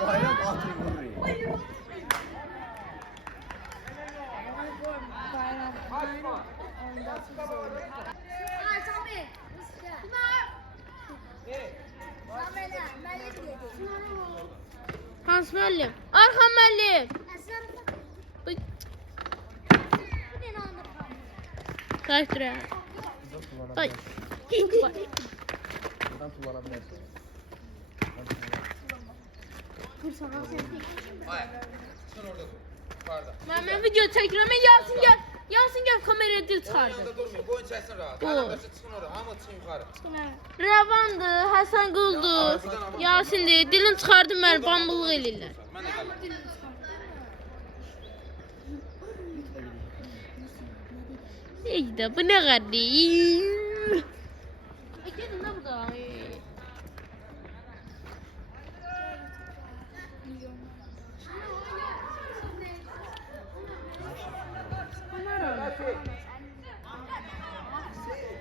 Bayram atı vurur. Hans müəllim. Arxan müəllim. Kaçtıra. Ay. Buradan kullanabilirsin. Ben video çekiyorum. Yasin gel. Yasin gel kameraya dil çıxardı. Boyun çəksin rahat. Arada çıxın ora, hamı çıxın yuxarı. Rəvandı, Həsən Quldu, Yasindir. Dilini çıxardım mən, bambıllıq eləyirlər. Mən də gəlirəm. Ey də bu nə qədim. Gedin də burada.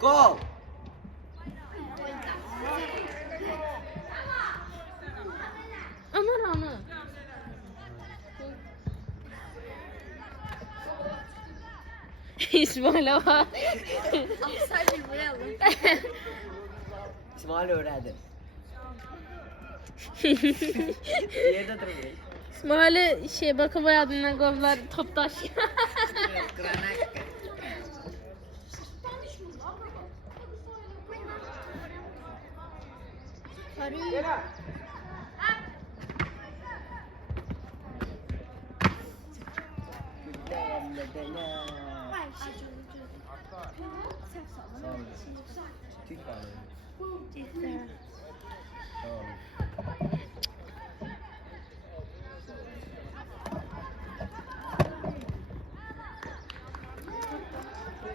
Gol. Aman ana. İsmail'e bak. İsmail öğrendi. Yerde duruyor. İsmail'e şey bakıp adından kovlar top taş. Türk balığı. Tamam.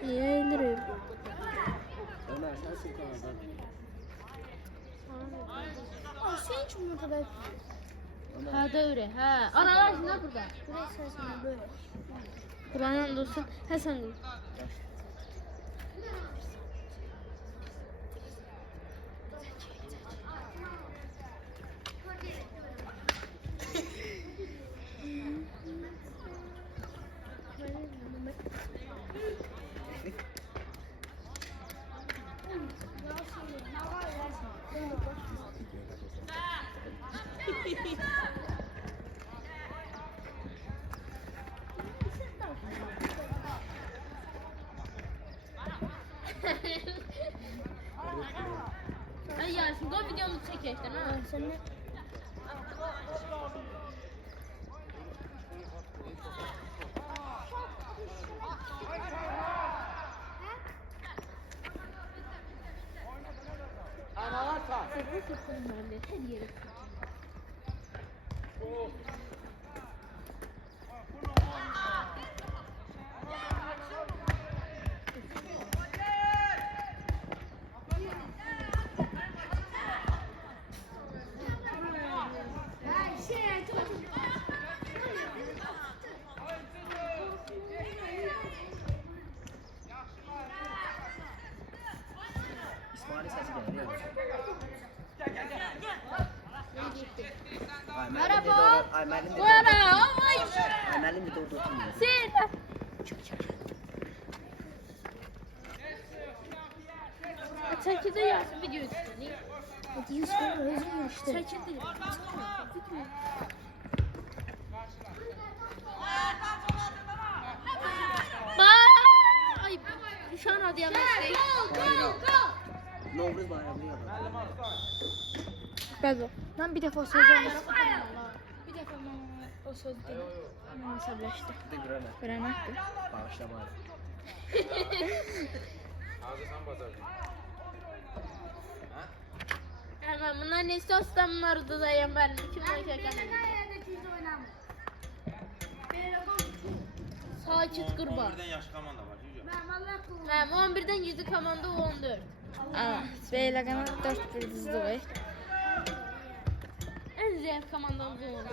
Yayınırım. Ömer sen Sultan'dan. Sen hiç bunu kadar Ha da ha. Aralar ne burada? buraya sen böyle. Kur'an'ın olsun. Hasan Gül. Ay Yasin, bu videomu çekecektin ha. Sen ne? Analar sağ. Her yere. İsmail'in sesi geliyor. Merhaba. Aymer'in de Bu ara. Ay. Aymer'in de orada oturmuyor. Sen. Çekildi Yasin video üstüne. Hadi yüz kere özüm işte. Çekildi. Ay. Nişan adı yanlış. Novruz bayramını yapalım. Bəli. Ben bir defa söz almıştım. Bir defa ben o söz dedim. Ama hesaplaştı. Bir de göreme. Öğrenmekti. Bağışlama. Ağzı sen basarsın. Hemen bunlar ne istiyorsa bunları da dayan ben. Kimden çekelim? Sakit kurban. Birden yaş komanda var. Yüce. Hem 11'den 7 komanda 14. Aa, Beyler kanal 4 yıldızlı var. En zayıf komandamız o olur.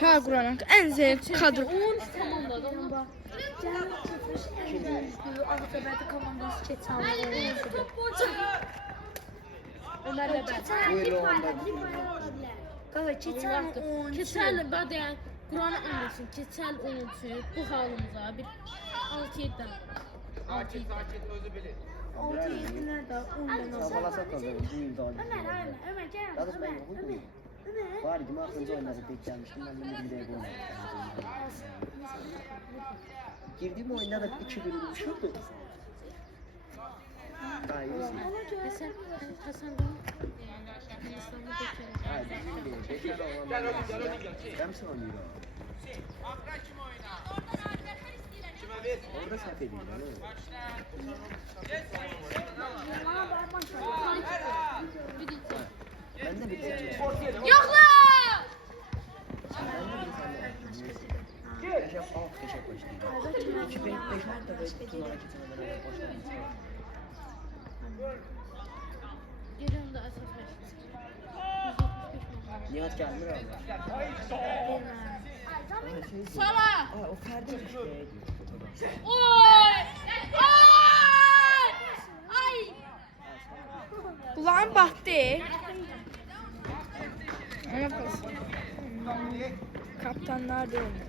Ha Kur'an'ın en zayıf kadro. 13 komanda da olur. Canım çıkmış en zayıf Ağzabey'de komandası geçen Ömer'le ben. Buyurun onda. Qava keçən Allah'ım. Keçəl bax deyən Qur'anı anlasın. Keçəl unutsun bu halımıza bir 6-7 tane. 6-7 tane. Sakit özü bilir. 6-7 nədə 10 dənə. Sabalasak kazanır. Bu yılda oynadı. Ömər gəl. Daha doğrusu ben yokum. Var ki aklınca oynadı pek gelmiştim. Ben de bir de oynadım. Girdiğim oyunda da 2-1 olmuşurdu. Daha iyisin. Hasan Hindistan'da bekliyorum. Hayır, bizim değil. Bekar olan Gel oğlum gel. ben mi oynuyor? Akra kim oynar? Kime ver? Orada saf ediyor. Değil mi? Ben de bir tane. Yok lan! Ben de bir tane. Keşap alt keşap başlıyor. 2005 hafta ve Tuna 2 seneden önce başladı. Geliyorum da asas başlıyor. 165 Nihat geldi mi abi? Sala! Aa o Ferdi işte diyor. Oy! Ay! Ay! Kulağın batdı. Ana pas. Kaptanlar da oynuyor.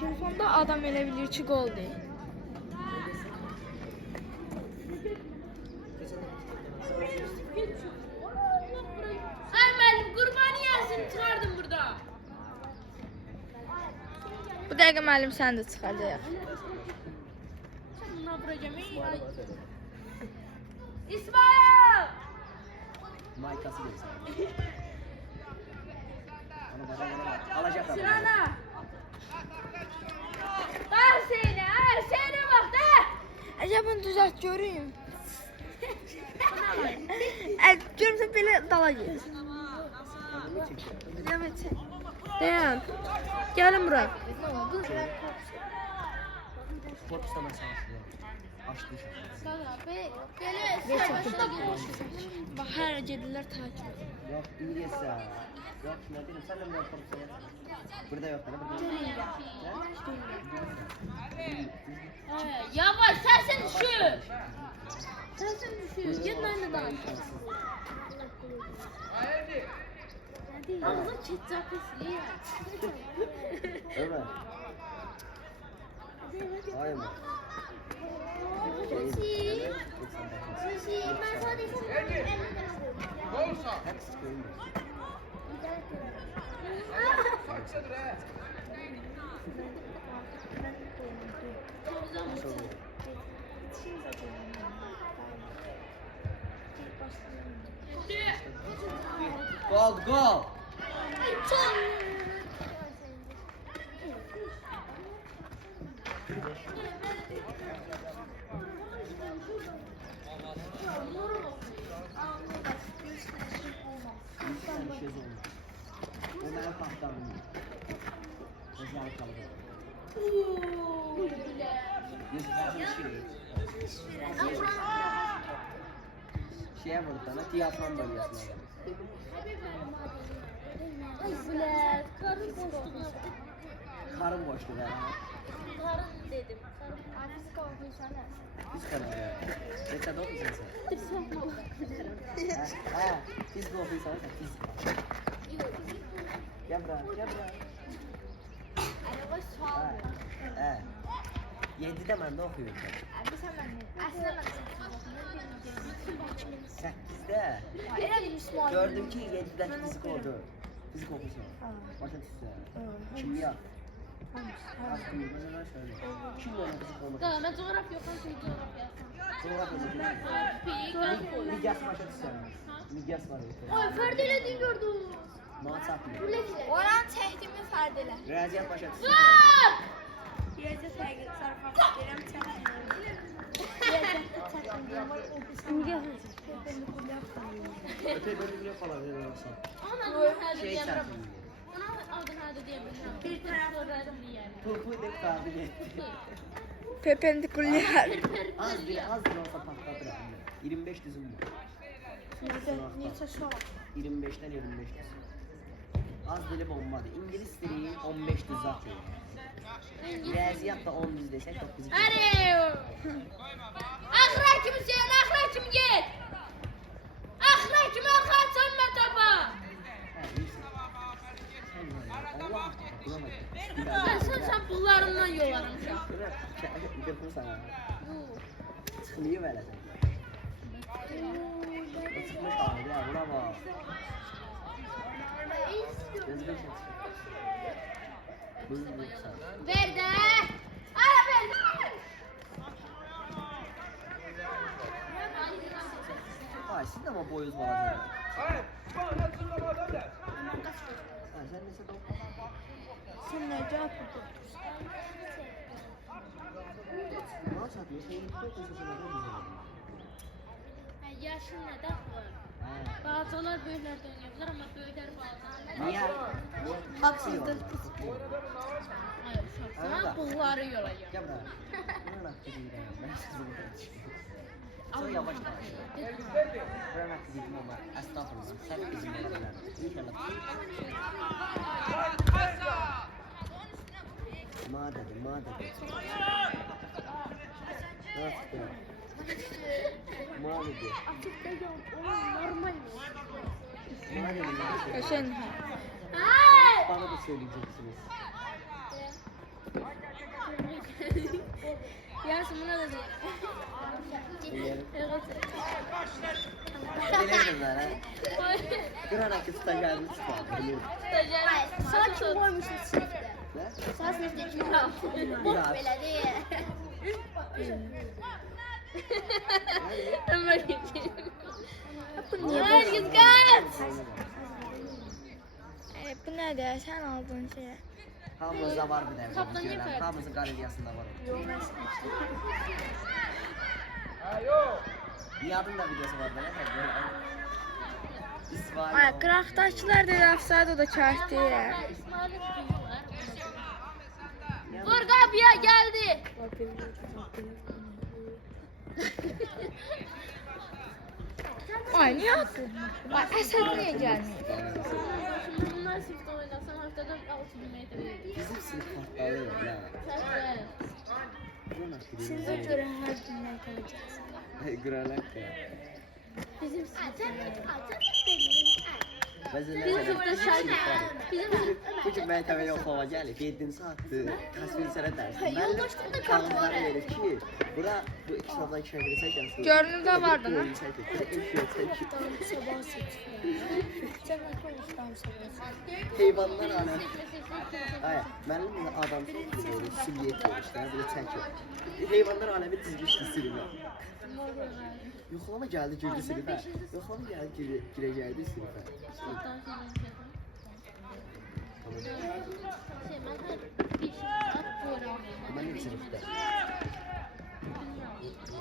Telefonda adam elə bilir ki, gol deyil. Ay müəllim qurbanı yersin çıxardım burada. Bu dəqiqə müəllim sən də çıxacaq. Buna vuracağım. İsmail! Maykası gelsin. Bana alacak abi. Sırana! Dar seni, ay seni bak da! Acaba bunu düzelt göreyim. Görürsən belə dala gir. Evet. Dayan. Gelin buraya. Spor sana savaşıyor. Açtı Bax, hər gedirlər takip. Yok İlyas ya. Yok ne dedim sen de mi yapıyorsun ya? Burada yok bana burada. Yavaş sesin düşür. Sesin düşür. Git ben de daha. Ağzı ketçap isliyor. Ömer. Hayır mı? Olsa. Hepsi koyuyor. Saksadır he. Nasıl oluyor? Gol gol. Bir şey olmuş. O benim tahtam. Özel kaldı. Şeye vurdu sana, tiyatron bölgesine. Karın boştu be. Karın dedim. Biz karın ya. Geçen okuyorsun sen. Ha, biz de okuyorsun sen. Biz. Gel buraya, gel buraya. Ha. 7'de ben de okuyorum. 8'de. Gördüm ki 7'den fizik oldu. Fizik okusun. Başa düşse. Kimya. Aklım yılmazına söyle. Kimya ile fizik olmak. Tamam ben coğrafya yok. Ben coğrafya. Coğrafya. Migyas başa düşse. Migyas var. Ay Ferdi'yle din gördüm. Maçak. Oran çəkdimi fərd elə. Riyaziyat başa düşse. Dur! Riyaziyyat həqiqət sarfat deyirəm Öte böyle bile falan verir olsa. Ananı hadi Şey diyemem. çarpıyor. Ona adını hadi diyemem. Bir tarafı diyelim. Bu de kabiliyet. Perpendikulyar. Az bile olsa patlatır abi. 25 dizim var. Neçə şok. 25'ten 25 dizim. Az dili bombadır. İngilis dili 15 düz atıyor. Riyaziyyat da 10 düz desək 9 Hadi. Axıra kimi sen, axıra kimi get. Axıra kimi axarsan mən tapa. Sen bunlarından yolarım şu an. Qırxırsan ha. Çıxmayı verəsən. Çıxmış abi ya, buna bak. Gözünü çək. Buyur sen. Ver de. Ara ver. Ay siz de ama boyuz var. Hayır. Bana zırlamadan da. Sen neyse de Sen ne cevap verdin? ne satıyor? Şeyin bir dokuzda sana da güzel. Yaşın ne de var? Bazılar böylerde oynayabilir ama böyler bazen. Niye? Haksızdır. Hayır, şapsana bunları yolayım. Gel buraya. Buranın hakkı değil ya. Ben sizi burada çıkıyorum. Sonra yavaş yavaş. Buranın hakkı değil ama estağfurullah. Sen bizim olabilir. İnşallah. Ma dedi. Nasıl ya? Ma dedi. Normal. Ma dedi. Sen Bana da söyleyeceksiniz. Yarısı buna da değil. Bilirdim ben ha. Buranın hakkı stajyerini çıkardı. Bilirdim. Sana kim koymuşsun sınıfta? Ne? Sana sınıfta kim koymuşsun? Bok belə deyil. Ömer geçeyim. Herkes kaç. Bu ne de sen aldın şey. Hamımızda var bir de. Kaptan yeter. Hamımızın galeryasında var. Ayo. Nihat'ın da videosu var böyle. İsmail. Ay kıraktaşlar da yapsaydı o da çarptı ya. Vur kapıya geldi. Ay niye yaptın? Ay Esed niye gelmiyor? Şimdi bunlar sınıfta oynasam haftada 6 bin metre verir. Bizim sınıf patladı ya. Sen Buranın hakkı değil. Size göre her gün ne kalacağız? Gıralak ya. bizim sınıfta. Bizim Bizim sınıfta şarkı. Bizim Bugün MTV yoxlama gəlib, 7 saatdır təsvir sənət dərsi. Müəllim kağızları verir ki, bura bu 2 saatdan 2 verirsə gəlsin. Görünürdə vardı, ha? nə? Bir də eşiyor, çəkir. Sabah seçiyor. Sen ne konuştan Heyvanlar aləm. Ay, müəllim adam verir, sülyet verir, işte, belə çəkir. Heyvanlar aləmi dizmişdi sinifə. Yoxlama gəldi girdi sinifə. Yoxlama gəldi girəcəkdi sinifə. Mən nə sinifdə?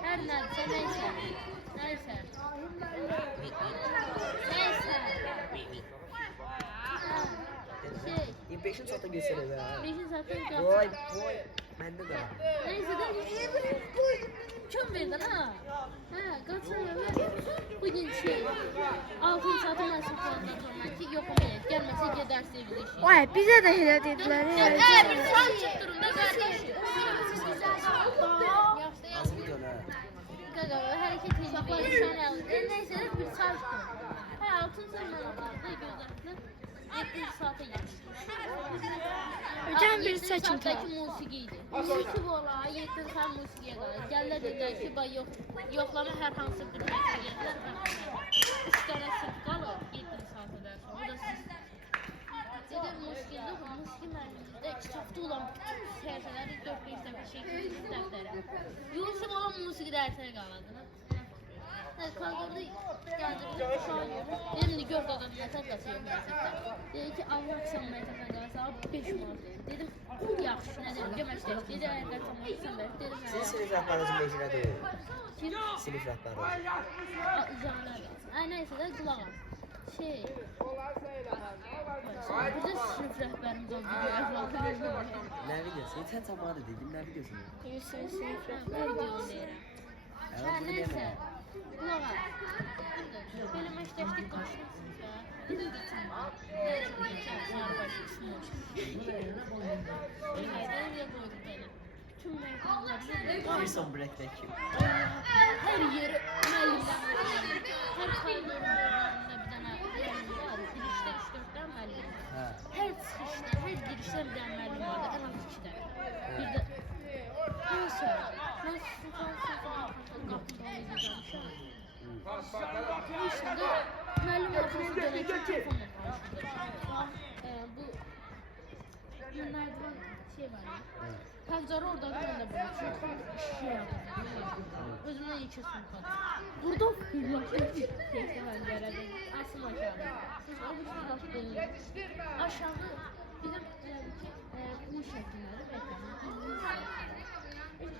Her neyse neyse. Neyse. Neyse. Şey. 5 saata göstərir bə. 5 zaten Boy, boy. Məndə də var. Neyse de kim verdin ha? Ha, kaçırma. Bugün şey. 6 saate ben sıfırdan sonra ki yok olmayacak. Gelmese giderse bir şey. Ay bize de hele dediler ya. Bir san çıktırımda kardeşim. Azı dönə. Gaga hareket ediyor. Sen al. Neyse bir saat çıktırım. Ha altın sınırlarında gözlerinde 7 saate geçti. Hocam bir saçın Saattaki musikiydi. Musiki ola 7 saat musikiye qalır. Gəllər dedilər ki, bax yoxlama hər hansı bir musiqiyə gəlirlər. 3 dənə sınıf qalır 7 saat edər. Bu da siz. Dedim musikidə musiki müəllimimizdə kitabda olan bütün səhifələri 4-5 dəfə çəkib dəftərə. Yusuf olan musiki dərsinə qalırdı. Kalkanda geldi bir uşağı gördüm. Dedim ki gör qaqanın mətəqəsi yox məktəbdə. Dedi ki Allah akşam mətəqən qalsa 5 manat verir. Dedim yaxşı nə dedim göməkdə. Dedi əgər tamamlayırsan ver. Dedim Sizin sinif rəhbərinizin beşinə deyil. Kim? Sinif rəhbəri. Caner. Neyse de qulaq as. Şey. Bizim sınıf rəhbərimiz oldu. Nə videosu? Sən cəmaat dedim, nə videosu? Yusuf sınıf Video deyirəm. Ha neyse. Qulaq as. Belə məktəblik qaçırsınız da. Wilson Break'teki. Her yeri müəllimdən hər koridorun önündə bir dənə müəllim var. Girişdə 3-4 dənə müəllim. Hə. Hər çıxışda, hər girişdə bir dənə müəllim vardı, ən az 2 dənə. Bir də neysə, mən Sultan qapıda oynayacağım. Neysə də müəllim arxasında dönəcək telefonla danışdı. Bu Nərdivan şey var ya. Pəncərə orada mən də belə özümdən iki sumkadır. Burada fırlatdım ki, pəncərədə asım aşağı. Aşağı bizim bu şəkilləri beklədim.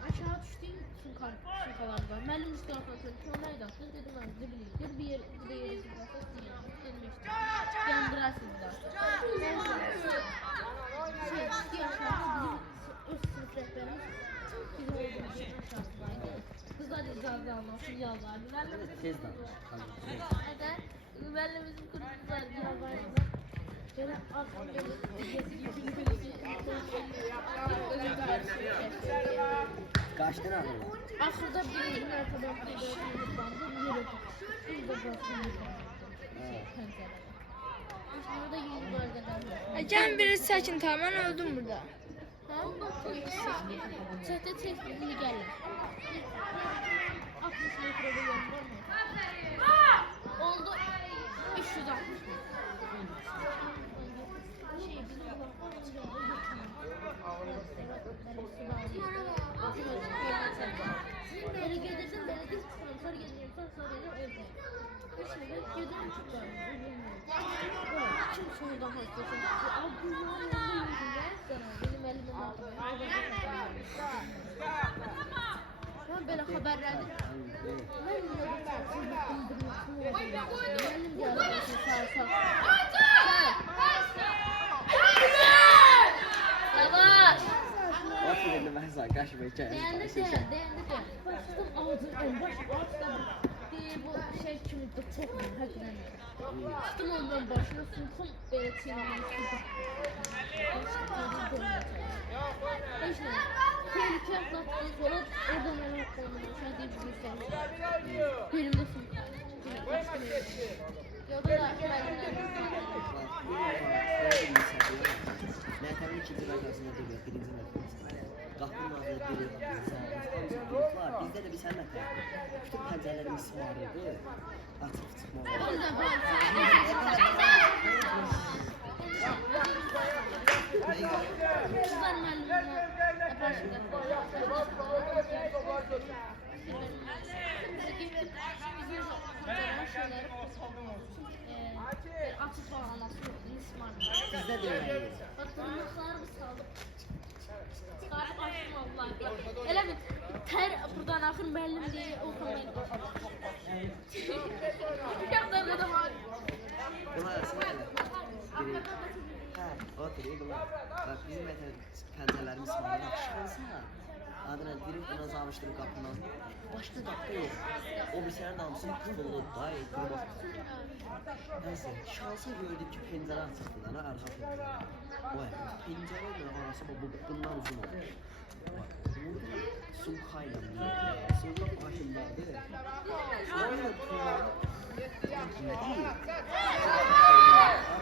Aşağı düşdüyüm sumkalar var. Müəllim üstü arxasında kömək daxil dedim mən də bileyim. Gör bir yeri sumkası deyəm. Demişdim. Yandırarsınız da. Şey, aşağı bizim öz sınıf rəhbərimiz bizim olduğumuz aşağıdaydı. Kızlar icazə almasın, yalvardı. Tez danış. Neden? Müəllimimizin qurumlar yalvardılar. Belə ağır Kaç tane alırlar? Axırda bir mərtəbə bandı, yeri biz də baxdıq. Pəncərədə. Burada yeni bölgələr var. Gəlin biri sakin tamam, mən öldüm burada. Çəkdə çəkdiyini gəlir. 60 metre bir yol var mı? Oldu 360 şey bizim Böyle gelirdim, böyle gidip sonra gelirim, sonra öldüm. Şimdi gidiyorum çıkıyorum, kim sonradan hastasın? Abi bu yanında yürüdüm benim elimden aldım. Ben böyle haberlerdim. Ben yine bir Yavaş! Otur dedim ben sana kaçmaya Dayandı. Başladım ağzım en baş ağaçta bu şey kimi de çok hakikaten. Tuttum ondan başına suntum böyle çiğnemiştim. İşte tehlike atlattıktan sonra oradan öyle koydum. Şey diye bir göstermiş. Benim de suntum. Yolda da Məhkəmənin ikinci mərkəzində deyil, birinci mərkəzində. Qapının ağzında deyil, var. Bizdə də bir sən mərkəzində. Bütün pəncərələrimiz vardı. Açıq çıxmaq var. Kızlar müəllimlə başında. Açıq bağlaması yoxdur, nismarlı. Bizdə də öyle. Bak tırnaqlarımı saldım. Çıxarıb açdım Allah. Elə bir tər buradan axır müəllim deyə oxumayın. Uşaqlar da var. Bunlar arasında elə. Hə, otur, bunlar. Bax, bizim pəncərələrimiz var. Şansa. Adına direkt buna zamışdırı qapının ağzında. Başda qapı yox. O bir sənə damsın pulu da etmə. Neyse, şansa gördük ki pencere açıktı lan, arka pencere. Vay, pencere ile arası bundan uzun olmuş. Bak, burada sumkayla bir sumka başındadır. Şöyle tuğla, ne değil.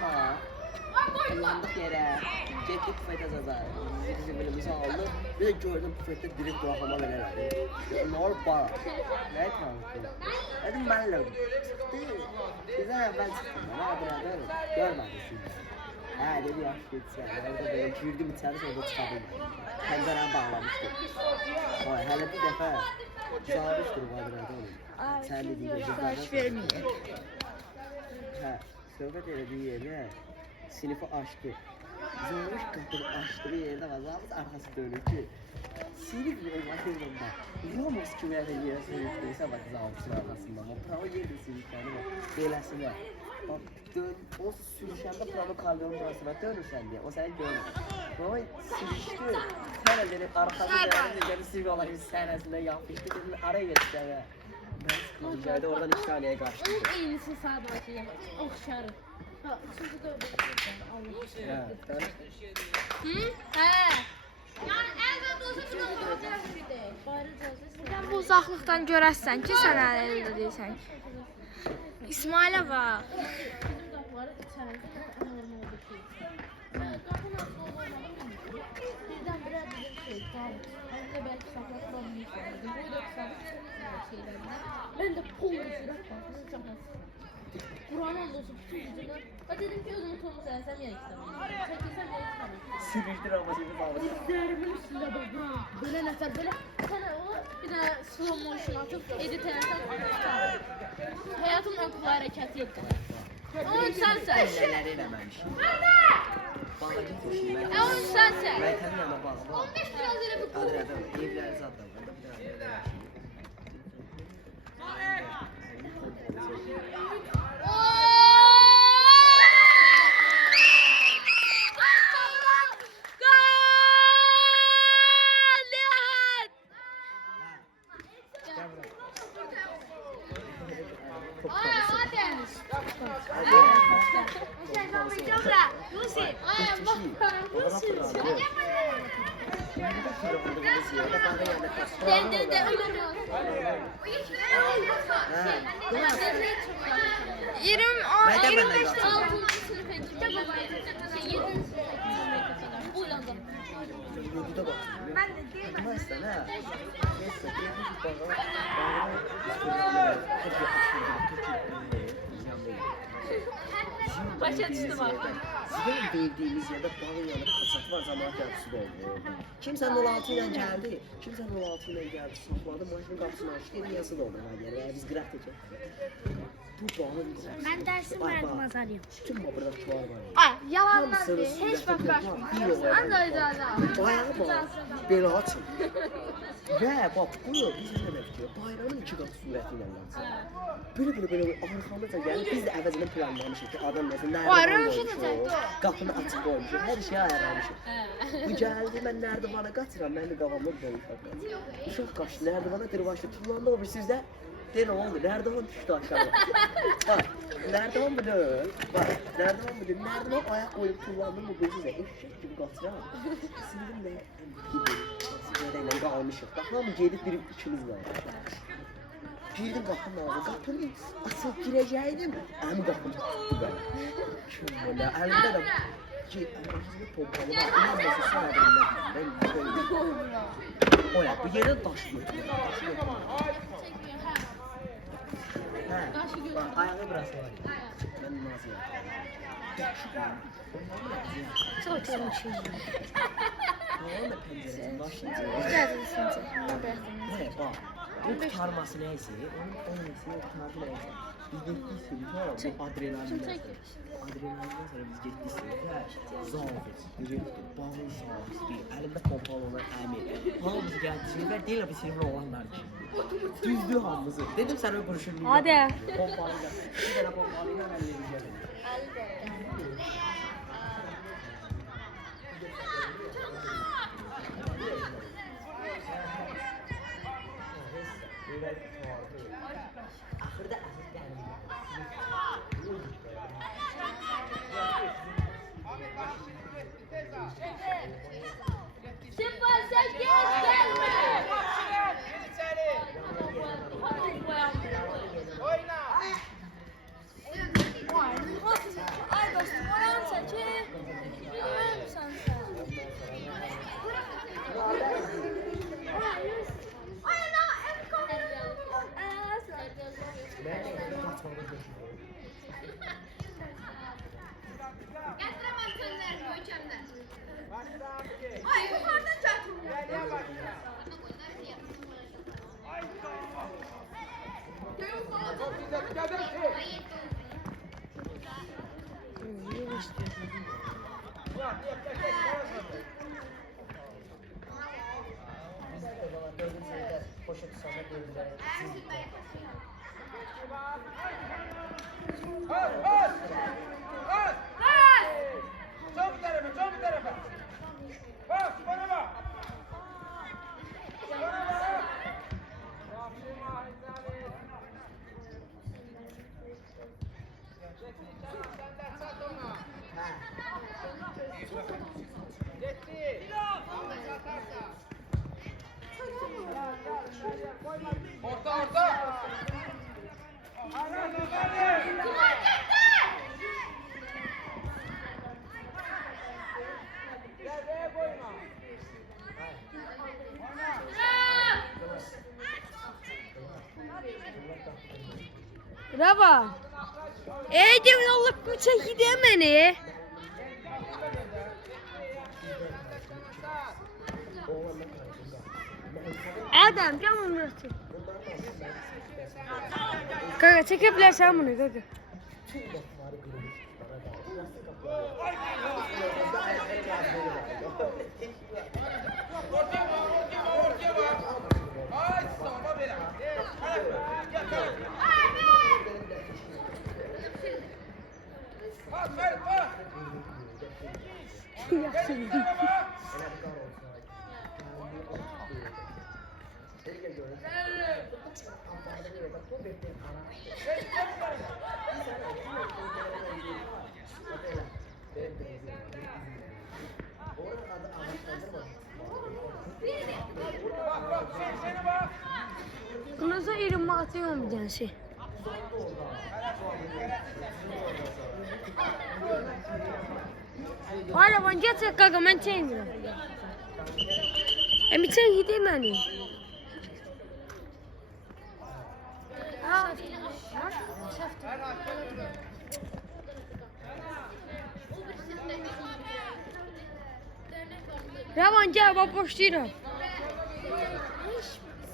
Ama kullandık yere, getdik büfete zaten. Bizim bilimizi aldık. Bir de gördüm büfette direkt bırakama verirlerdi. Ne olur para? Ne tanıdık? Dedim ben de çıktı. Sizden evvel çıktım ama birader görmedim. He dedi yaş geçse. Orada böyle girdim içeri sonra çıkardım. Penceremi bağlamıştım. Vay hele bir defa zarmıştır bu birader oğlum. Sen dediğin gibi Sipariş vermeyin. He, söhbət elədiyi yerdə sinifi açdı. Zormuş qapını açdığı yerdə vazamız arkası dönür ki sinif olmasında Ramos kimi yerə sürükləysə bak zavuşun arasında. O prava yerdə sürükləni var. Beləsinə. Bak dön, o sürüşəndə prava kalyon burasına dönürsən deyə. O səni görür. Prava sürüşdü. Sən elə arxası gəldi, sürü olayım sənəsində yapışdı. Dedim araya geçəcək. Ben Tuncay'da oradan 2 saniyeye karşı. Onun eynisi sağdakı ya. Oxşarı. Ha, üçüncü dördüncü. Allah. Hə. Yəni əlbəttə olsa bir olacaq bir də. Sən bu uzaqlıqdan görəsən ki, sən əlində deyirsən. İsmailə bax. Bizim qapıları içəridə normaldır ki. Qapının açıq olmalı birdən-birə bizim şey, qalır. Mən də bəlkə saxlaq problem söylədim. Bu da qısadır şeylərdən. Mən də pul düşürəm, baxın, çapası. Buranın olsun, bütün gücünü. Ha dedim ki, özümü Tomu səhəsəm ya kitabı. Çəkilsəm ya kitabı. Sürücü Ramazan'ı bağlı. Dizlərimin üstündə bax, bura. Belə nəfər, belə. Sən o, bir də slow motion atıb, edit eləsən. Həyatımın ön kulağı hərəkəti etdi. Onun sənsən. Neler eləməmişim. Bağlı gitmişim. Onun sənsən. Ben kendi yana bağlı. 15 biraz elə bir Adı adam, evləri zaten. Ben de bir daha evdə yaşayayım. Ben de değilim. Mesela Başa düştüm abi. Sizin bildiğimiz yerde balı yanıp kasat var zaman kapısı doldu. Kimsenin 16 ile geldi. Kimsenin 16 ile geldi. Sakladı maşının kapısını açtı. Dedi yası doldu. Yani biz graf edeceğiz. Bu balı güzel. Mən dərsim verdim azarıyım. Tüm burada çuvar var. Ay, yalandan Hamısını deyil. Heç sürətlə vaxt var. Bir qaçmır. olaydan Anda icazə al. Bayağı bak. Belə açın. Və bak bunu biz nə demək ki, bayramın 2 qat sürəti ilə lazım. Böyle arxamıza gəlib biz də əvəzində planlamışıq ki, adam nəsə Ay, nərdivan Rövşən qoymuşuq, necədir? qapını açıq qoymuşuq, hər şeyi ayarlamışıq. Bu gəldi, mən nərdivana qaçıram, mən də qavamda qoymuşam. Uşaq qaçdı, nərdivana dırbaşdı, tullanda o bir sizdə deyir, ne oldu? Nərdivan düşdü aşağı. Bak, nərdivan bu deyil. Bak, nərdivan bu deyil. Nərdivan ayaq qoyub tullandım bu gözü də eşək kimi qaçıram. Sindim də Sigara ilə qalmışıq. Bax, hamı gedib bir ikimiz qalmışıq. Girdim qapının ağzına, qapını açıb girəcəydim. Əmi qapını tutdu belə. Kim belə? Əlimdə də ki, əməkizdə pompalı var. İnanmasın, sən əlimdə deyil. Ola, bu yerə daş götürür. Hə, bax, ayağı burası var. Mən nazıyam. Çox görmüşük. Tamam da pəncərəsin başlayacaq. Gəlirsən çəkimə bıraxdım. Ne bak, bu kurtarması neyse, onun neyse, kurtardı neyse. Biz gittik sonra bu adrenalinden sonra biz gittik zavit, direktor, bağlı sağlık, elimde pompalı olan əmir. Hamımız geldi, silver değil abi silver olanlar için. Düzdü hamımızı. Dedim sen öyle konuşursun. Hadi. Pompalıyla, bir tane pompalıyla halledeceğim. Ahırda Sıfır sekiz gelme. Ay dostum, oyan çəkir. Bilmirəm sən. Gətirəməm sözlərini möhkəmlər. Ay, yuxarıdan çatmır. poşet sana gördüler. Öz! Sol bir tarafa. Bak, bana bak. Bana bak. Orta orta. Bravo. Ey devlet bu çeki demeni. Adam canım nasıl? Kaka çekebilirsen bunu kaka. Ortaya bak. Ay sana bela. Hadi. Gel gel. Pas ver pas. Yaxşı. Bak bak seni bak. Kınasa elimi atıyorum bir tanesi. Hala ben geçecek kaka ben çekmiyorum. Bir çek gideyim hani. Ravan gel bak boşluyorum.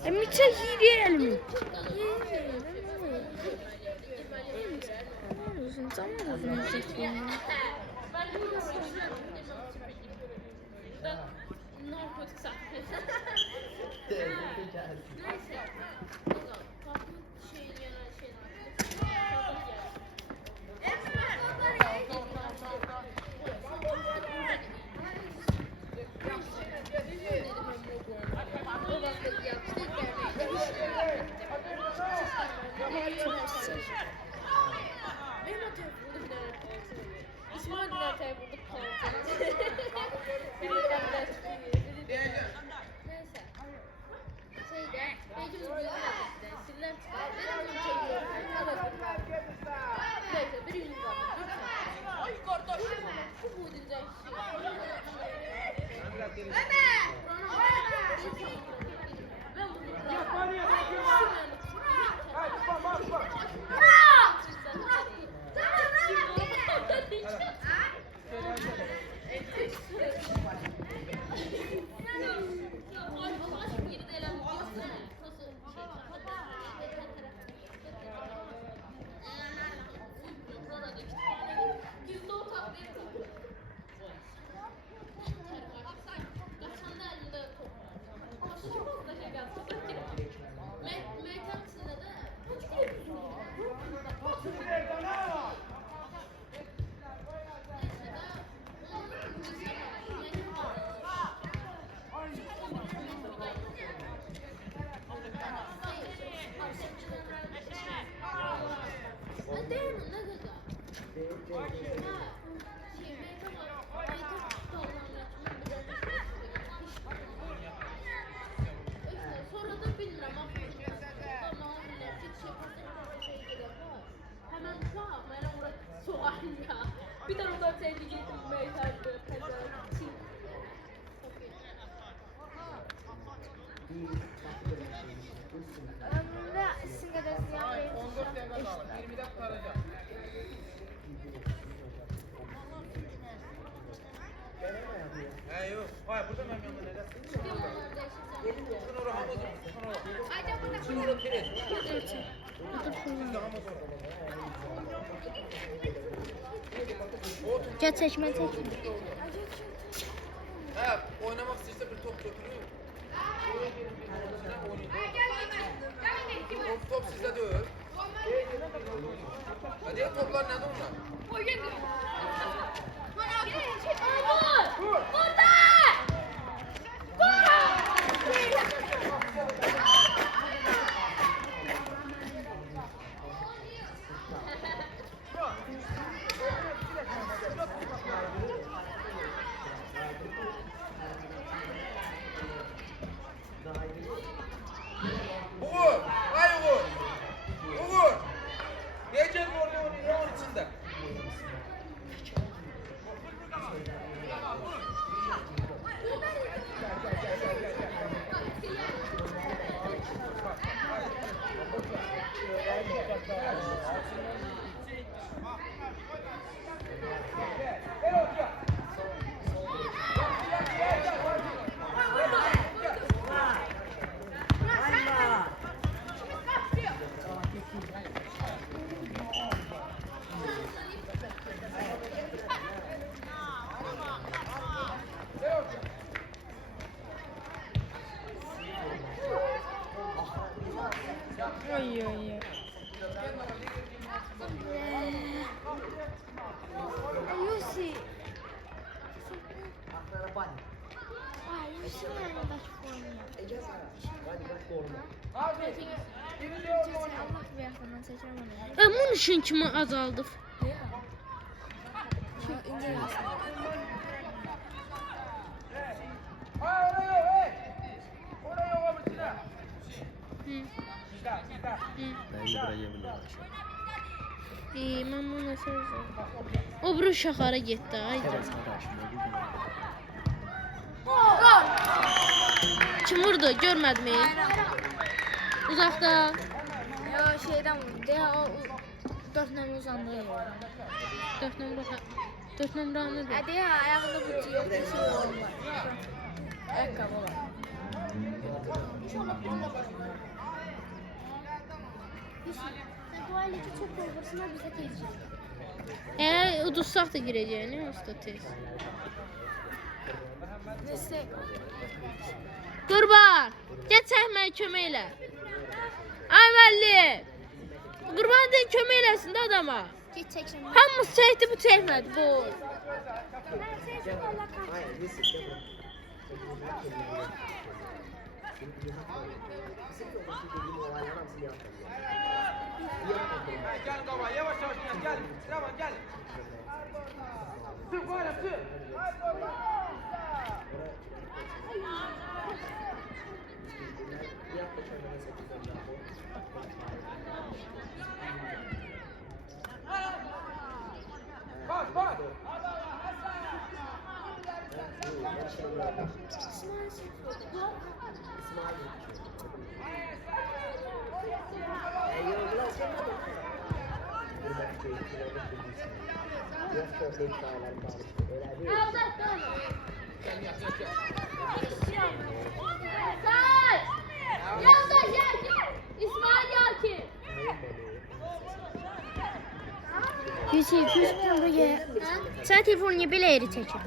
Bir çek gidelim. Uzun zaman uzun çekiyorum. Narkotik sahtesi. İsmail Dinatay bulduk kaldı. Neyse. Şeyde, belki uzun siller çıkar. Ben onu çekiyorum. Neyse, bir gün var. Ay kardeş. Bu diyecek şey. Ben bunu Yapmaya bakıyorum. Hadi bak bak bak. Sonra da bilmiyorum ama hemen bak bana uğrak soğan ya. Bir tane oradan sevgi getirmeye çalışıyor. Ömrümde sigara ziyan 14 dakika kaldı. 20 dakika kalacak. He yok. Hayır burada mı yapıyorsun ne dersin? Şunu oraya hamur dur. Şunu oraya. Şunu oraya kireç. Siz de hamur dur. Gel çekme çek. He oynamak isterse bir top götürüyor. Top sizde de öyle. Hadi toplar nerede onlar? body. Ay, yanındakı formayı. Gel sana. Body bak forma. Abi. Birinci oldu Allah oynuyor. bir yaxından çəkirəm onu. Bunun işin kimi azaldıq. İnce yazsın. Ay oraya yok. Hey. Oraya yok abi içine. Hı. Sizde. Ben de buraya bilmiyorum. Mən bunu sözüm. O buru uşaqlara getdi, ayda. Evet, arkadaşım. Kim vurdu? Görmədim. Uzaqda. Yo, şeydən vurdu. Deyə o 4 nömrə uzandı. 4 nömrə. 4 nömrə nədir? Hə, deyə ayağında bu şey var. Ayaqqabı var. Sen bu aileki çok korkursuna bize tecrübe. Udussaq da girəcəyini, usta tez. Nəsə? Qurban, get çəkməyə kömək elə. Ay müəllim. Qurban deyil, kömək eləsin də adama. Get çəkirəm. Hamımız çəkdi, bu çəkmədi, bu. Hayır, listen, gel buraya. Gel baba yavaş yavaş gel. Tamam gel. Sık var sık. Bak bak. Say! Yavuz gel! İsmail Yalçın! Yusuf, buraya. Sən telefonu niyə belə eri çəkir?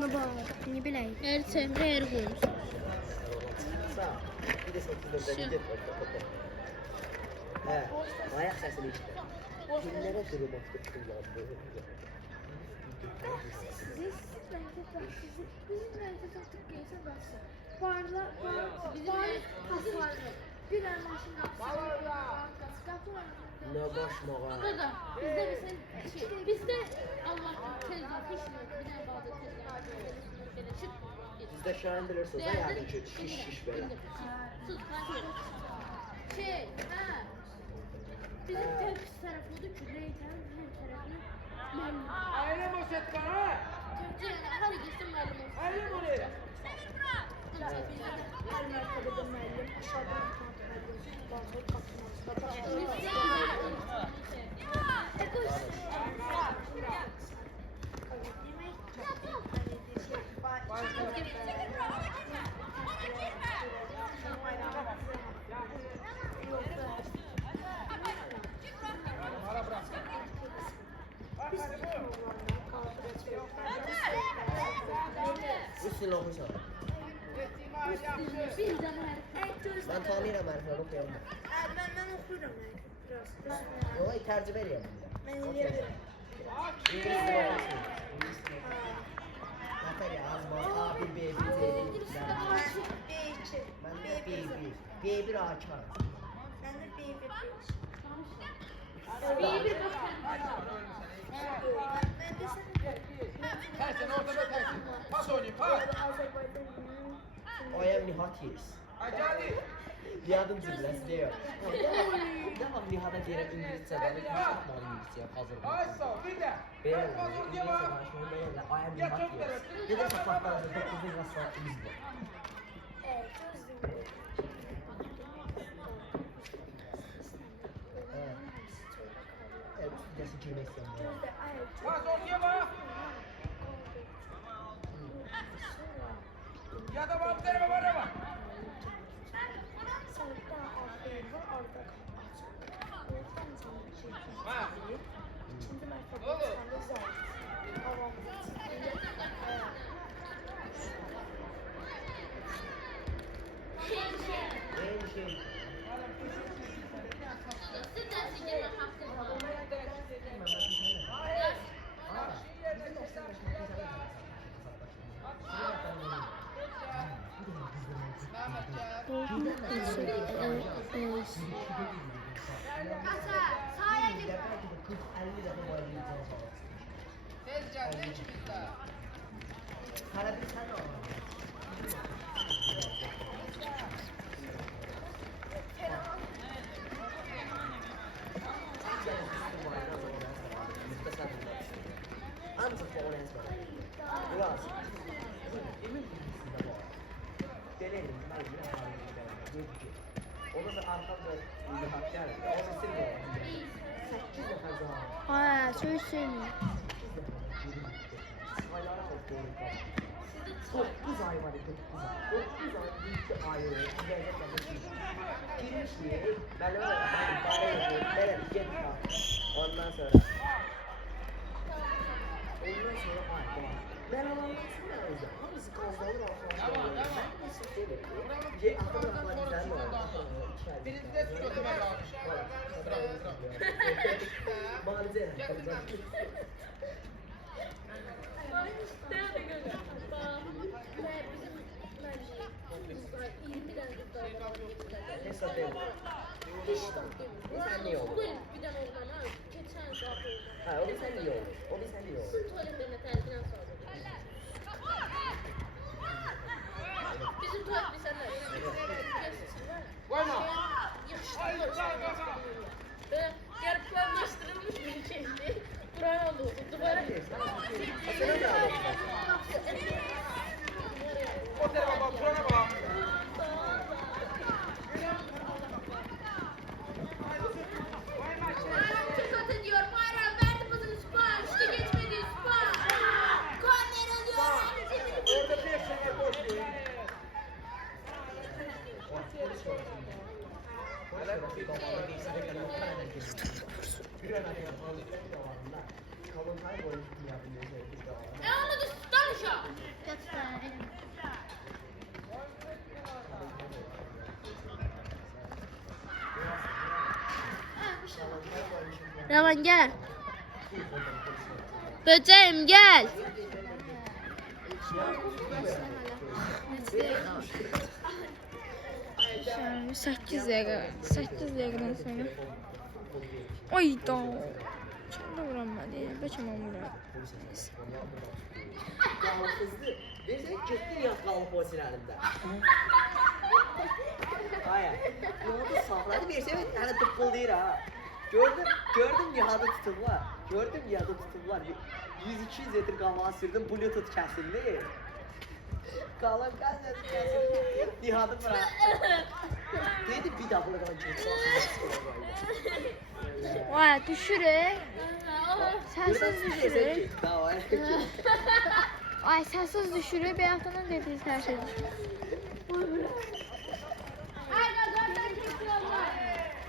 Nə bax? Niyə belə eri? Əri çəkmə, əri qoymuş. He, ayak sesini işte. Kimlere durum attı kullandı? Ne başmağa? Burada, bizdə Allah tezlik, işlə, bir dənə bazı tezlik. Bizde şahin bilirsiniz ha yani ki şiş böyle. Sus, şey, hə. Bizim tepsi tərəf odur ki, reytən bizim tərəfini mənim. Aile boşet bana. Hadi gitsin mənim olsun. Aile buraya. Üstüne okursan. Ben tanıyırım harfleri okuyalım. Mən oxuyuram biraz. Yola tercüme ediyorum. Mən eləyə İngiliz dili okursun. Natalya az bak. A, bir, B, bir, C, bir, B2. ben de B, bir. B1 açar. Mən də B1. Tersin ortada tersin. Pas oynayayım pas. I am Nihat Yeliz. Acadi. Nihat'ın cümlesi diyor. Devam Nihat'a diyelim İngilizce ben İngilizce hazır. Ay sağ ol bir de. Benim Pas İngilizce oynayayım ha. konuşmayı beğenle. I am Ya Nihat çok Yeliz. merak. Bir de sokaklarda 9. asla izle. Evet, üstündesi girmek istemiyorum. Pas oynayayım ha. Ya da bak tarafa var ama. Ha. Oğlum. En şey. Sahaya git. Tezcan ne içimizde? Karabi sen o. Ancak bu oraya sonra. Biraz. Emin misin var? Deneyelim. Hayır, biraz daha iyi. Onu da arkamda bir hak geldi. O da senin de. 8 defa daha. Ha, söylesene. 9 ay var, 9 ay. 9 ay büyük ayrı. Girmiş diye. Ben öyle yapayım. Ben git ondan sonra. Ondan sonra ay. Ben alamazsın öyle. Hamısı kazanır Tamam. Ye akıllı güzel mi? Birisi de tutuyor ben almış. Maalesef. Ne satayım? Sen niye olur? Bir tane oğlana geçen saat oldu. Ha, o bir sen niye olur? O bir sen niye olur? Sırf tuvaletlerine terbiyen sağladı. Bizim tuvalet bir sene. Koyma. Ve yarıklarlaştırılmış bir şeydi. Buraya oldu. Duvara. Sen ne yapıyorsun? O tarafa bak, şurana bak. Dikkat ediyorum. Hayran verdi pasını Spar. İşte geçmedi Spar. Korner alıyor. Orada bir sefer boş değil. Onu da tutar şu. Ravan gel. Böceğim gel. Yani 8 dakika. 8 dakikadan sonra. Ayda. Çanda vuranmadı ya. Kaçamam vuran. Hızlı. Bir de gittin ya kalıp o sinirinde. Hayır. Ne oldu sahladı bir şey yani tıkkıldıyır ha. Gördüm yahada tutumlar. Gördüm yahada tutumlar. 100-200 metre kavağa sürdüm bluetooth kesildi. Kalan kesildi kesildi. Nihadı bıraktı. Dedi bir daha burada kalan çok Vay düşürü. Sensiz düşürü. Tamam. Ay sensiz düşürü. Bir haftanın dediğiniz her şey düşürü.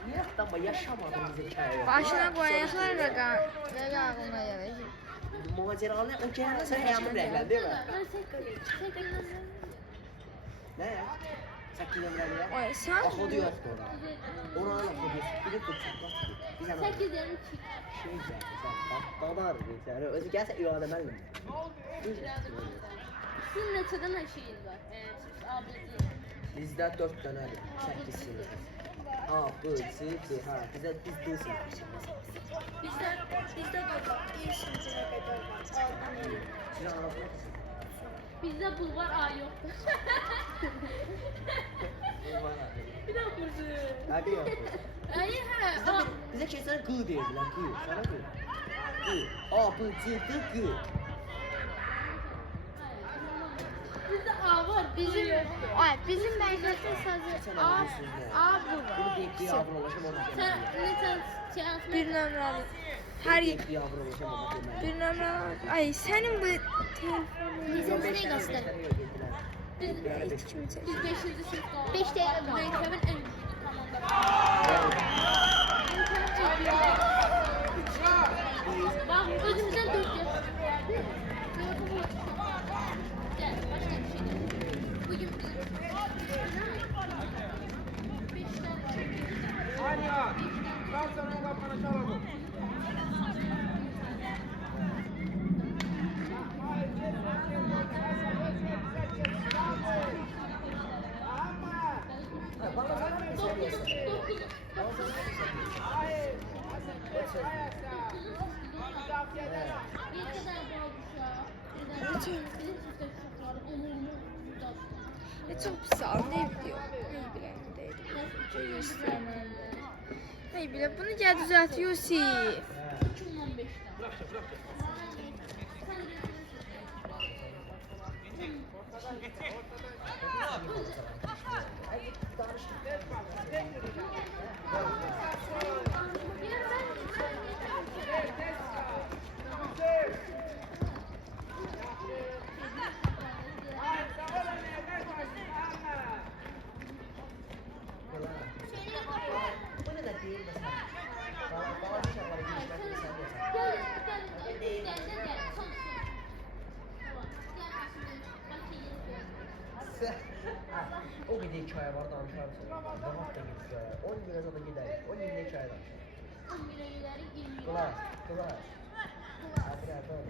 Niye ama yaşamadım zekayı. Başına koyacaklar da ne aklına gelecek. Maceralı o gelene sen yaşamın renglen değil mi? Ne ya? 8 ömreli ya. Ay sen Ahodu yoktu orada. Ona ahodu yok. Bir de tutsak. Bir tane 8 yarım şey geldi. Sen babar bir tane. Özü gelse iyi adam elmi. Sizin neçədən eşiyiniz var? Siz ABC. Bizdə 4 dənədir. 8 sinif. A, B, C, D, ha. Bizdə biz D sinifiz. Bizdə Sizə arasında Bizdə bulvar A yoxdur. Bir daha kurdu. Hadi ya. Hayır hə. Bizə keçən Q deyirlər, Q. Sənə Q. Q. A, B, C, D, Q. Bizdə A var, bizim ay bizim məktəbdə sadəcə A bu Bunu var. deyib bir avro ulaşım ona Sən deməli. neçə seans Bir nömrəli. Hər Bir avro ulaşım ona deməli. bir nömrəli. Ay sənin bu telefonun. Bizə 5 dənə göstərir. biz Kimi çək? biz 5-ci sinif qalmışıq. 5 dəqiqə qaldı. Məktəbin ən güclü komandaları. Bak özümüzden 4 yaş verdi. Gel başka bir şey değil. Bugün bizim 5 tane Hadi ya. Ben sana kapana çalalım. Bana Çok pis al, ne biliyor? Ne bileyim değil. Göstermem. Ne bileyim, bunu gel düzelt Yusuf. 2015'te. Bunu da değil mesela. Bana bir şey var. O bir de hikaye var danışar mısın? Rahat da git ya. 10 lira da gider. 10 lira hikaye danışar. Kulaş, kulaş. Hadi ya doğru.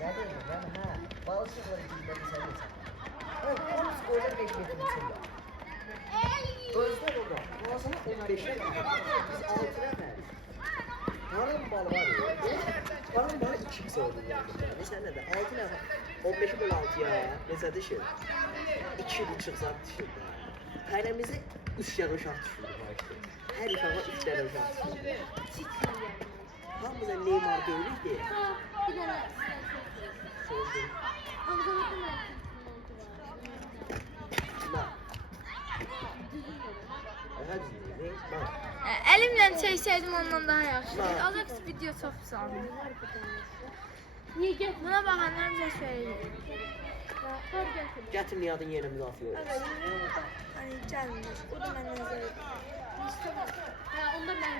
Ne diyorsun ben ha? Balıkçıkları gitmedi sen de sen. Evet, onu öyle bekledim seni. Gözler orada. Boğazına 15'e kadar. Biz 6'ya verdik. Paranın balı var ya. Paranın balı 2x oldu. Mesela ne de 6 nəfər. 15'i böl 6'ya. Mesela düşün. 2,5 saat düşürdü. Pərəmizi 3 dənə uşaq düşürdü. Hər uşağa 3 dənə uşaq düşürdü. Hamıza Neymar deyilik deyil. Bir dənə Sordu. Bak. Hadi. Bak. Elimle çekseydim ondan daha yaxşı. Azaks video çox pis aldı. Niyə getmə? Buna baxanlar bizə söyləyir. Gətir Nihat'ın yerini müdafiə edir. Hani gəlmir. O da məndən zəif. Hə, onda mən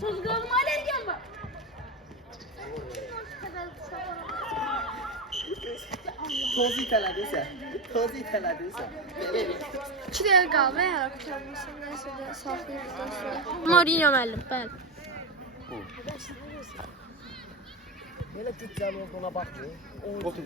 çocuklarım alerjiyam var. Toz itələdinsə. Toz itələdinsə. Belə elə. 2 dəqiqə qaldı. Hələ qurtarmasın. Nəsə də saxlayırsan sonra. Mourinho müəllim, bəli. Belə güccəli olduğuna baxmayın. Otur.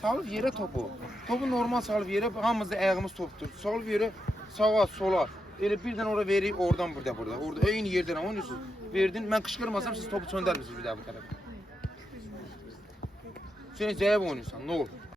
Salıb yerə topu. Topu normal salıb yerə, hamımız da ayağımız topdur. Salıb yerə sağa, sola. Elə birdən ora veririk, oradan burada. Orada eyni yerdən oynuyorsunuz. Verdin, mən qışqırmasam siz topu çöndərmisiniz bir daha bu tərəfə. Sen zəif oynuyorsan, ne olur?